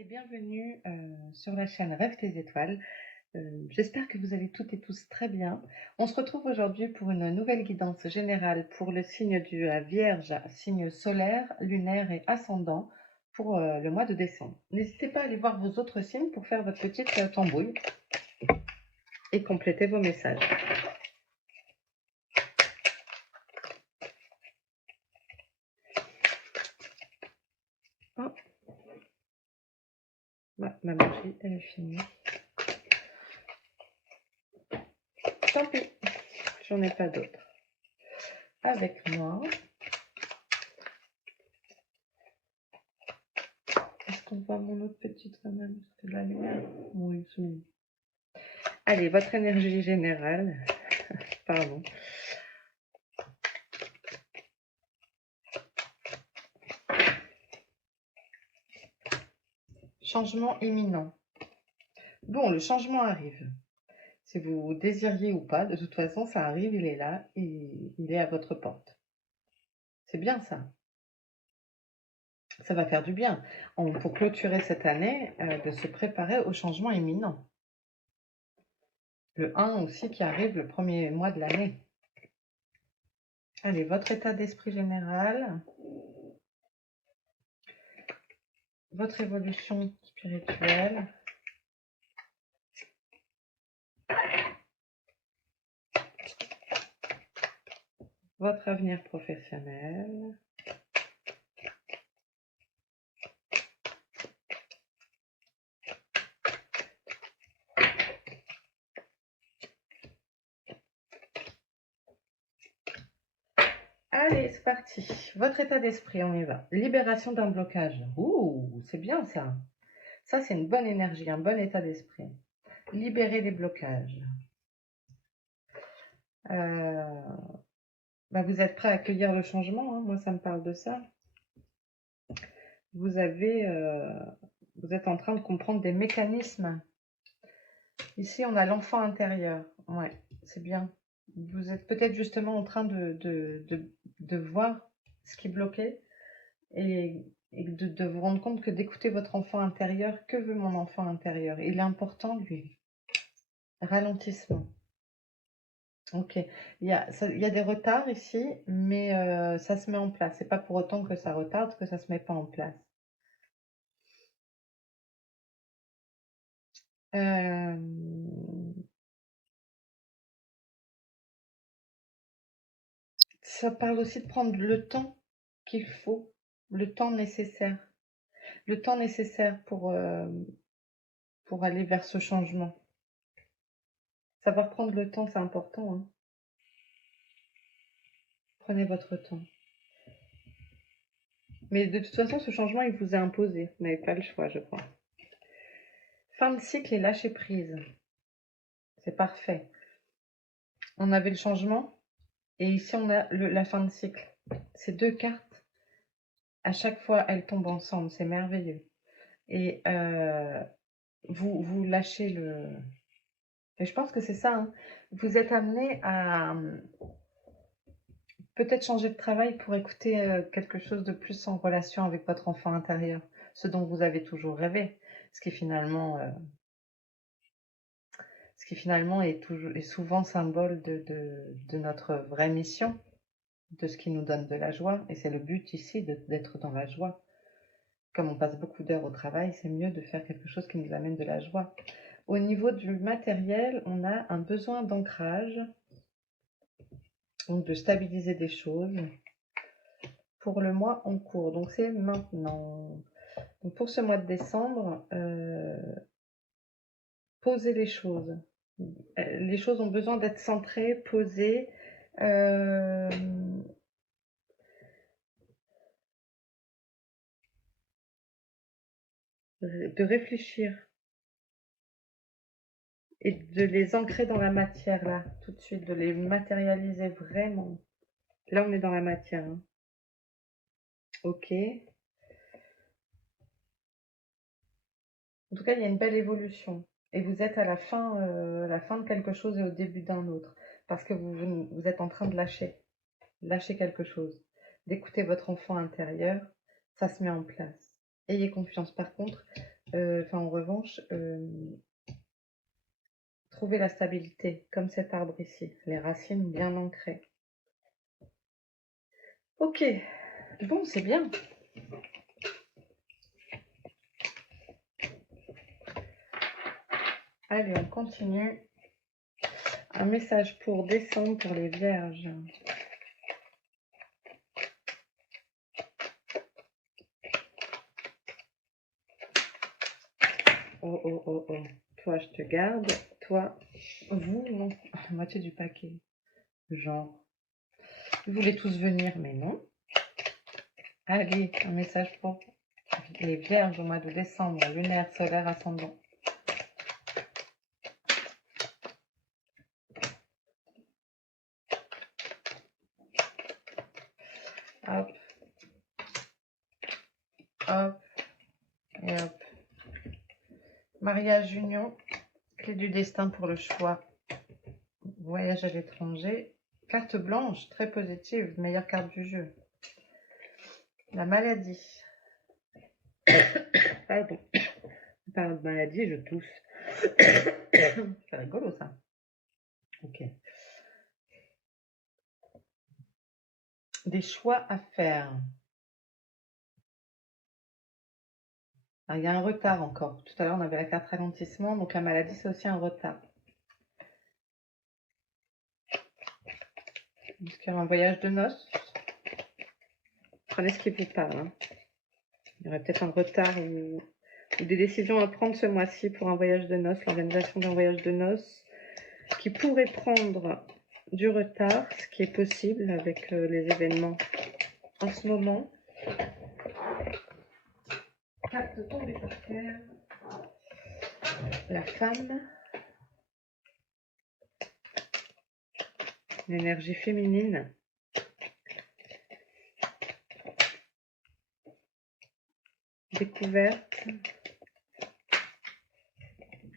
Et bienvenue sur la chaîne Rêve tes étoiles. J'espère que vous allez toutes et tous très bien. On se retrouve aujourd'hui pour une nouvelle guidance générale pour le signe du Vierge, signe solaire, lunaire et ascendant pour le mois de décembre. N'hésitez pas à aller voir vos autres signes pour faire votre petite tambouille et compléter vos messages. Oh. Ma bougie, elle est finie. Tant pis, j'en ai pas d'autres. Avec moi. Est-ce qu'on voit mon autre petite quand même? C'est de la lumière. Oui, c'est mignon. Allez, votre énergie générale. Pardon. Changement imminent. Bon, le changement arrive. Si vous désiriez ou pas, de toute façon, ça arrive, il est là, et il est à votre porte. C'est bien ça. Ça va faire du bien. Pour clôturer cette année, de se préparer au changement imminent. Le 1 aussi qui arrive le premier mois de l'année. Allez, votre état d'esprit général. Votre évolution spirituelle. Votre avenir professionnel. Allez, c'est parti. Votre état d'esprit, on y va. Libération d'un blocage. Ouh, c'est bien ça. Ça, c'est une bonne énergie, un bon état d'esprit. Libérer les blocages. Vous êtes prêt à accueillir le changement, hein, moi, ça me parle de ça. Vous êtes en train de comprendre des mécanismes. Ici, on a l'enfant intérieur. Ouais, c'est bien. Vous êtes peut-être justement en train de voir ce qui bloquait et de vous rendre compte que d'écouter votre enfant intérieur. Que veut mon enfant intérieur? Il est important, lui. Ralentissement. Ok. Il y a des retards ici, mais ça se met en place. C'est pas pour autant que ça retarde que ça se met pas en place. Ça parle aussi de prendre le temps qu'il faut, le temps nécessaire. Le temps nécessaire pour aller vers ce changement. Savoir prendre le temps, c'est important, hein. Prenez votre temps. Mais de toute façon, ce changement, il vous est imposé. Vous n'avez pas le choix, je crois. Fin de cycle et lâcher prise. C'est parfait. On avait le changement et ici, on a la fin de cycle. Ces deux cartes, à chaque fois, elles tombent ensemble. C'est merveilleux. Et vous lâchez le... Et je pense que c'est ça, hein. Vous êtes amené à peut-être changer de travail pour écouter quelque chose de plus en relation avec votre enfant intérieur, ce dont vous avez toujours rêvé, ce qui finalement est souvent symbole de notre vraie mission, de ce qui nous donne de la joie. Et c'est le but ici, d'être dans la joie. Comme on passe beaucoup d'heures au travail, c'est mieux de faire quelque chose qui nous amène de la joie. Au niveau du matériel, on a un besoin d'ancrage, donc de stabiliser des choses pour le mois en cours. Donc c'est maintenant. Donc pour ce mois de décembre, posez les choses. Les choses ont besoin d'être centrées, posées. De réfléchir et de les ancrer dans la matière là, tout de suite, de les matérialiser vraiment. Là, on est dans la matière, hein. Ok. En tout cas, il y a une belle évolution. Et vous êtes à la fin de quelque chose et au début d'un autre. Parce que vous êtes en train de lâcher. Lâcher quelque chose. D'écouter votre enfant intérieur. Ça se met en place. Ayez confiance. Par contre, en revanche, trouver la stabilité, comme cet arbre ici, les racines bien ancrées. Ok, bon, c'est bien. Allez, on continue. Un message pour décembre pour les vierges. Oh, oh, oh, oh. Toi, je te garde. Toi, vous, non. La moitié du paquet. Genre, vous voulez tous venir, mais non. Allez, un message pour les vierges au mois de décembre, lunaire, solaire, ascendant. Hop. Hop. Et hop. Mariage, union. Clé du destin pour le choix. Voyage à l'étranger. Carte blanche, très positive. Meilleure carte du jeu. La maladie. Pardon. On parle de maladie, je tousse. C'est rigolo ça. Ok. Des choix à faire. Alors, il y a un retard encore. Tout à l'heure, on avait la carte ralentissement, donc la maladie, c'est aussi un retard. Est-ce qu'il y aura un voyage de noces? Prenez ce qui vous parle. Hein. Il y aurait peut-être un retard ou des décisions à prendre ce mois-ci pour un voyage de noces, l'organisation d'un voyage de noces qui pourrait prendre du retard, ce qui est possible avec les événements en ce moment. Carte tombée par terre. La femme. L'énergie féminine. Découverte.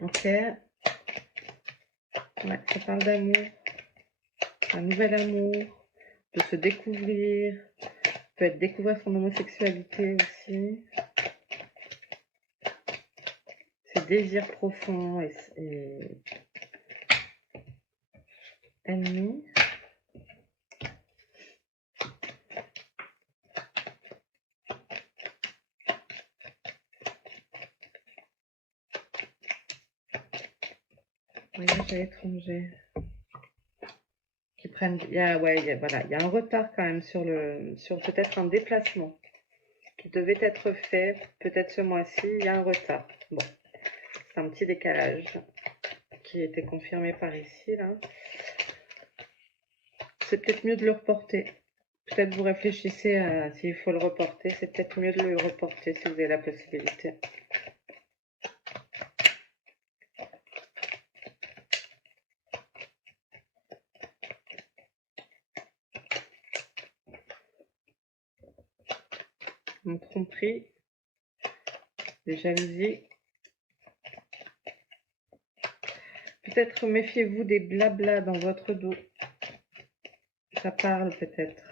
Ok. Ouais, ça parle d'amour. Un nouvel amour. De se découvrir. Peut être découvrir son homosexualité aussi. Ses désirs profonds et ennemis. Voyage à l'étranger. Qui prennent. Voilà, il y a un retard quand même sur peut-être un déplacement qui devait être fait peut-être ce mois-ci. Il y a un retard. Bon, c'est un petit décalage qui était confirmé par ici là. C'est peut-être mieux de le reporter. Peut-être vous réfléchissez à s'il faut le reporter. C'est peut-être mieux de le reporter si vous avez la possibilité. Une tromperie, des jalousies. Peut-être méfiez-vous des blablas dans votre dos. Ça parle peut-être.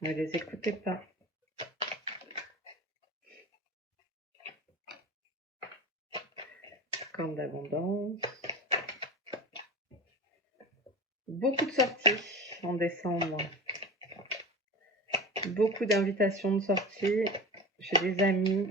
Ne les écoutez pas. Corne d'abondance. Beaucoup de sorties en décembre. Beaucoup d'invitations de sortie chez des amis.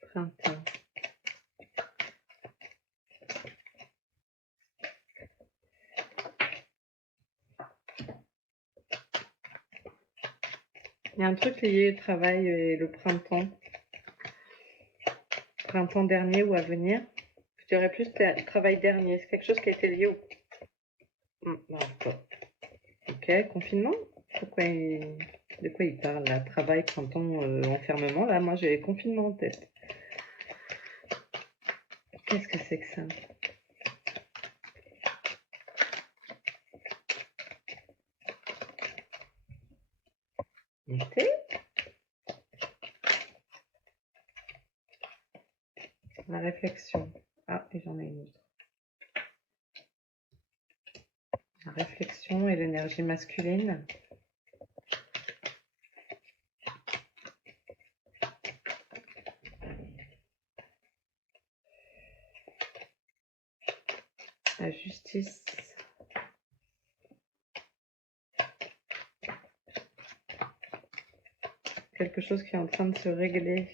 Printemps. Il y a un truc lié au travail et le printemps. Printemps dernier ou à venir. Je dirais plus travail dernier. C'est quelque chose qui a été lié au... Non, pas. Ok, confinement. De quoi il parle là? Travail, printemps, enfermement. Là, moi j'ai confinement en tête. Qu'est-ce que c'est que ça? Montez. La réflexion. Ah, et j'en ai une autre. La réflexion et l'énergie masculine. La justice. Quelque chose qui est en train de se régler.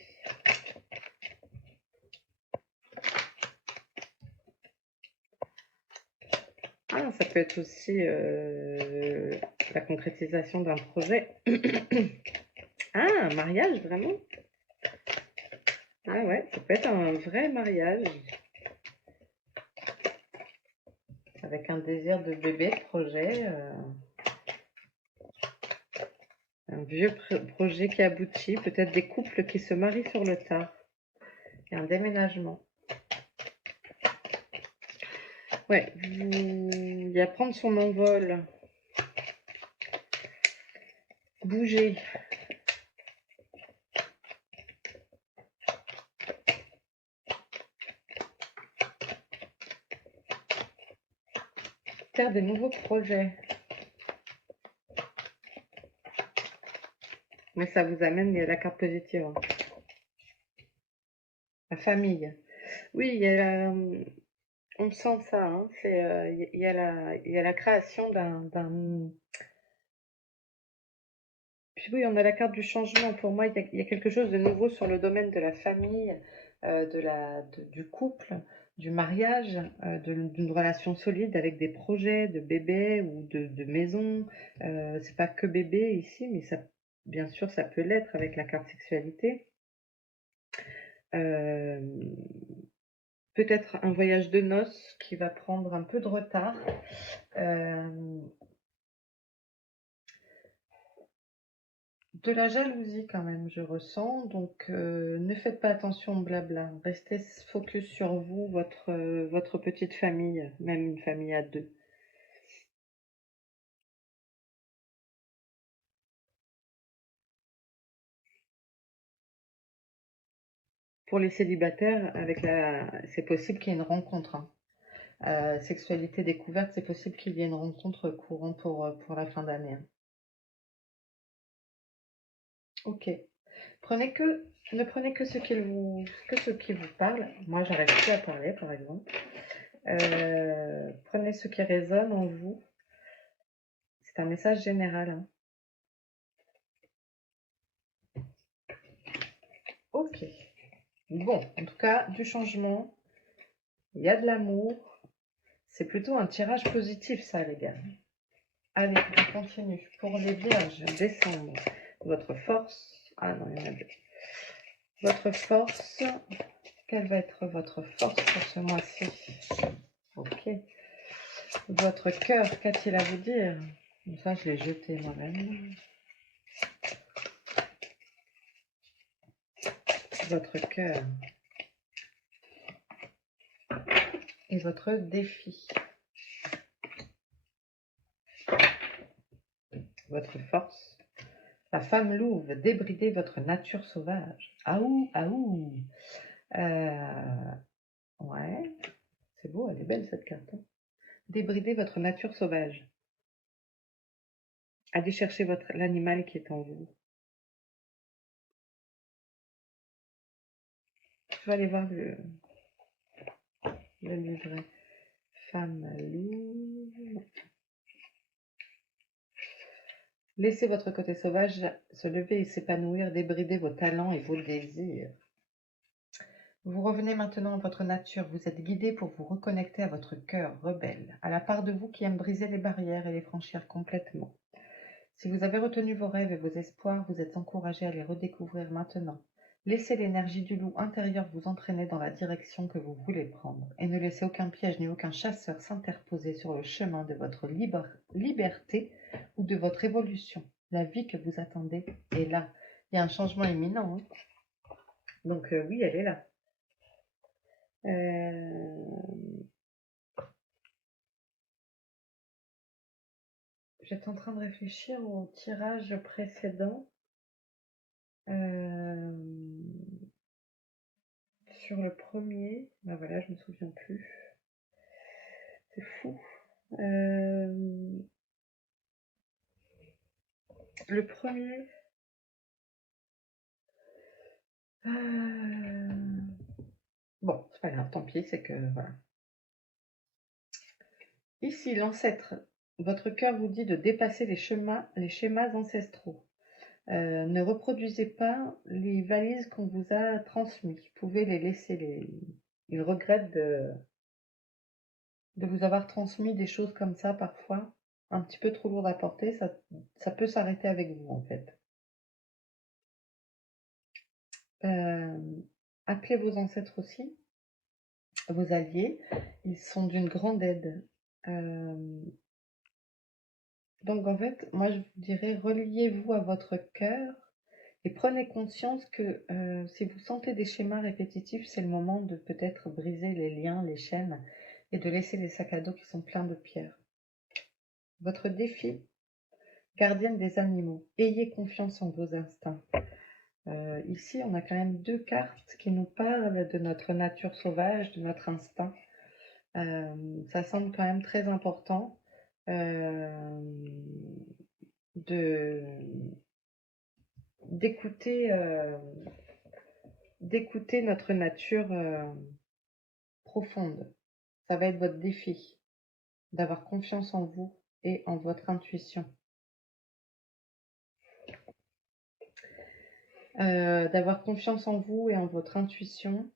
Ah, ça peut être aussi la concrétisation d'un projet. Ah, un mariage, vraiment? Ah ouais, ça peut être un vrai mariage. Avec un désir de bébé, de projet. Un vieux projet qui aboutit. Peut-être des couples qui se marient sur le tard. Et un déménagement. Ouais, il y a prendre son envol. Bouger. Faire de nouveaux projets. Mais ça vous amène la carte positive. Hein. La famille. Oui, il y a on sent ça. Hein. Il y a la création d'un. Puis oui, on a la carte du changement. Pour moi, il y a quelque chose de nouveau sur le domaine de la famille, du couple, du mariage, d'une relation solide avec des projets de bébé ou de maison. C'est pas que bébé ici, mais ça, bien sûr, ça peut l'être avec la carte sexualité. Peut-être un voyage de noces qui va prendre un peu de retard. De la jalousie quand même, je ressens. Donc, ne faites pas attention au blabla. Restez focus sur vous, votre petite famille, même une famille à deux. Pour les célibataires, c'est possible qu'il y ait une rencontre. Hein. Sexualité découverte, c'est possible qu'il y ait une rencontre courant pour la fin d'année. Hein. Ok. Ne prenez que ce qui vous parle. Moi, j'arrive plus à parler, par exemple. Prenez ce qui résonne en vous. C'est un message général. Hein. Ok. Bon, en tout cas, du changement. Il y a de l'amour. C'est plutôt un tirage positif, ça, les gars. Allez, on continue. Pour les vierges, décembre. Votre force. Ah non, il y en a deux. Votre force. Quelle va être votre force pour ce mois-ci? Ok. Votre cœur, qu'a-t-il à vous dire? Ça, je l'ai jeté moi-même. Votre cœur. Et votre défi. Votre force. La femme louve, débridez votre nature sauvage. Aou, aou. Ouais, c'est beau, elle est belle cette carte. Hein. Débridez votre nature sauvage. Allez chercher l'animal qui est en vous. Je vais aller voir le livret. Femme louve. Laissez votre côté sauvage se lever et s'épanouir, débridez vos talents et vos désirs. Vous revenez maintenant à votre nature, vous êtes guidé pour vous reconnecter à votre cœur rebelle, à la part de vous qui aime briser les barrières et les franchir complètement. Si vous avez retenu vos rêves et vos espoirs, vous êtes encouragé à les redécouvrir maintenant. Laissez l'énergie du loup intérieur vous entraîner dans la direction que vous voulez prendre et ne laissez aucun piège ni aucun chasseur s'interposer sur le chemin de votre liberté ou de votre évolution. La vie que vous attendez est là. Il y a un changement imminent. Hein. Donc oui, elle est là. J'étais en train de réfléchir au tirage précédent. Sur le premier, ben voilà, je me souviens plus. C'est fou. Le premier. Bon, c'est pas grave, tant pis, c'est que voilà. Ici, l'ancêtre, votre cœur vous dit de dépasser les schémas ancestraux. Ne reproduisez pas les valises qu'on vous a transmises. Vous pouvez les laisser. Ils regrettent de vous avoir transmis des choses comme ça parfois, un petit peu trop lourdes à porter. Ça peut s'arrêter avec vous en fait. Appelez vos ancêtres aussi, vos alliés. Ils sont d'une grande aide. Donc en fait, moi je vous dirais, reliez-vous à votre cœur et prenez conscience que si vous sentez des schémas répétitifs, c'est le moment de peut-être briser les liens, les chaînes et de laisser les sacs à dos qui sont pleins de pierres. Votre défi, gardienne des animaux, ayez confiance en vos instincts. Ici, on a quand même 2 cartes qui nous parlent de notre nature sauvage, de notre instinct. Ça semble quand même très important d'écouter notre nature profonde. Ça va être votre défi, d'avoir confiance en vous et en votre intuition. D'avoir confiance en vous et en votre intuition.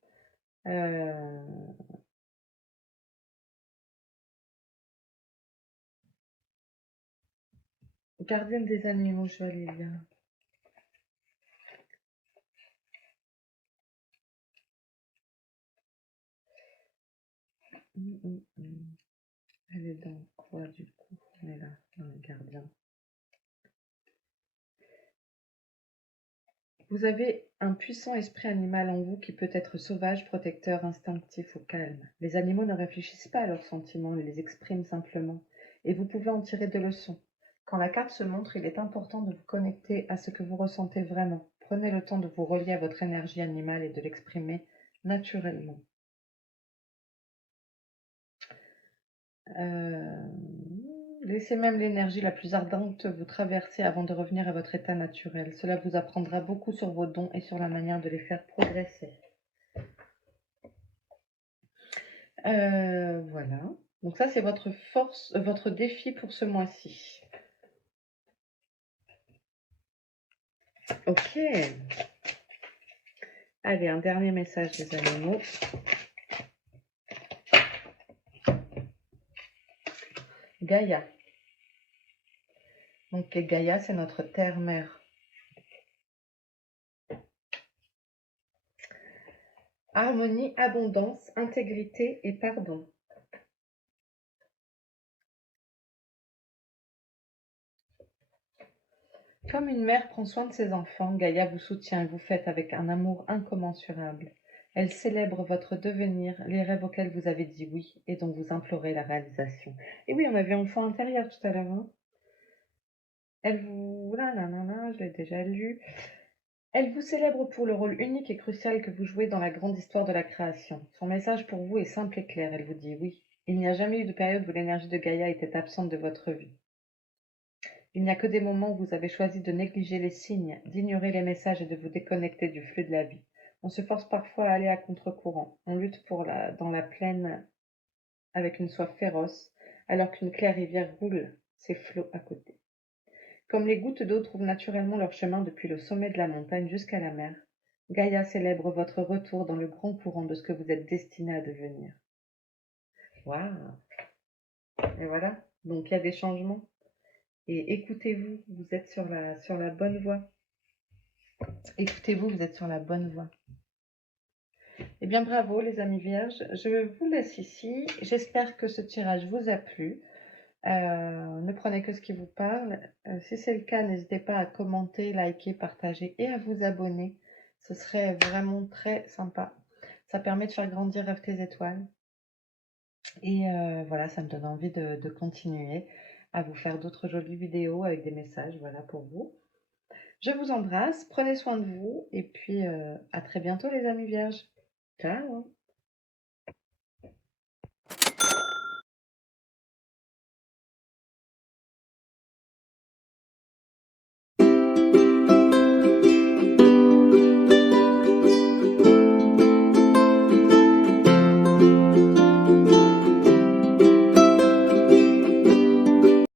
Gardienne des animaux, je vais aller lire. Elle est dans quoi du coup? Elle est là, dans le gardien. Vous avez un puissant esprit animal en vous qui peut être sauvage, protecteur, instinctif ou calme. Les animaux ne réfléchissent pas à leurs sentiments, ils les expriment simplement. Et vous pouvez en tirer des leçons. Quand la carte se montre, il est important de vous connecter à ce que vous ressentez vraiment. Prenez le temps de vous relier à votre énergie animale et de l'exprimer naturellement. Laissez même l'énergie la plus ardente vous traverser avant de revenir à votre état naturel. Cela vous apprendra beaucoup sur vos dons et sur la manière de les faire progresser. Voilà. Donc ça, c'est votre force, votre défi pour ce mois-ci. Ok. Allez, un dernier message des animaux. Gaïa. Donc Gaïa, c'est notre terre-mère. Harmonie, abondance, intégrité et pardon. Comme une mère prend soin de ses enfants, Gaïa vous soutient et vous fête avec un amour incommensurable. Elle célèbre votre devenir, les rêves auxquels vous avez dit oui et dont vous implorez la réalisation. Et oui, on avait enfant intérieur tout à l'heure. Hein. Elle vous... Là, je l'ai déjà lu. Elle vous célèbre pour le rôle unique et crucial que vous jouez dans la grande histoire de la création. Son message pour vous est simple et clair. Elle vous dit oui. Il n'y a jamais eu de période où l'énergie de Gaïa était absente de votre vie. Il n'y a que des moments où vous avez choisi de négliger les signes, d'ignorer les messages et de vous déconnecter du flux de la vie. On se force parfois à aller à contre-courant. On lutte dans la plaine avec une soif féroce, alors qu'une claire rivière roule ses flots à côté. Comme les gouttes d'eau trouvent naturellement leur chemin depuis le sommet de la montagne jusqu'à la mer, Gaïa célèbre votre retour dans le grand courant de ce que vous êtes destiné à devenir. Waouh! Et voilà, donc il y a des changements. Et écoutez-vous, vous êtes sur la bonne voie. Écoutez-vous, vous êtes sur la bonne voie. Eh bien, bravo les amis vierges. Je vous laisse ici. J'espère que ce tirage vous a plu. Ne prenez que ce qui vous parle. Si c'est le cas, n'hésitez pas à commenter, liker, partager et à vous abonner. Ce serait vraiment très sympa. Ça permet de faire grandir Rêve tes étoiles. Et voilà, ça me donne envie de continuer à vous faire d'autres jolies vidéos avec des messages, voilà, pour vous. Je vous embrasse, prenez soin de vous et puis à très bientôt les amis vierges. Ciao.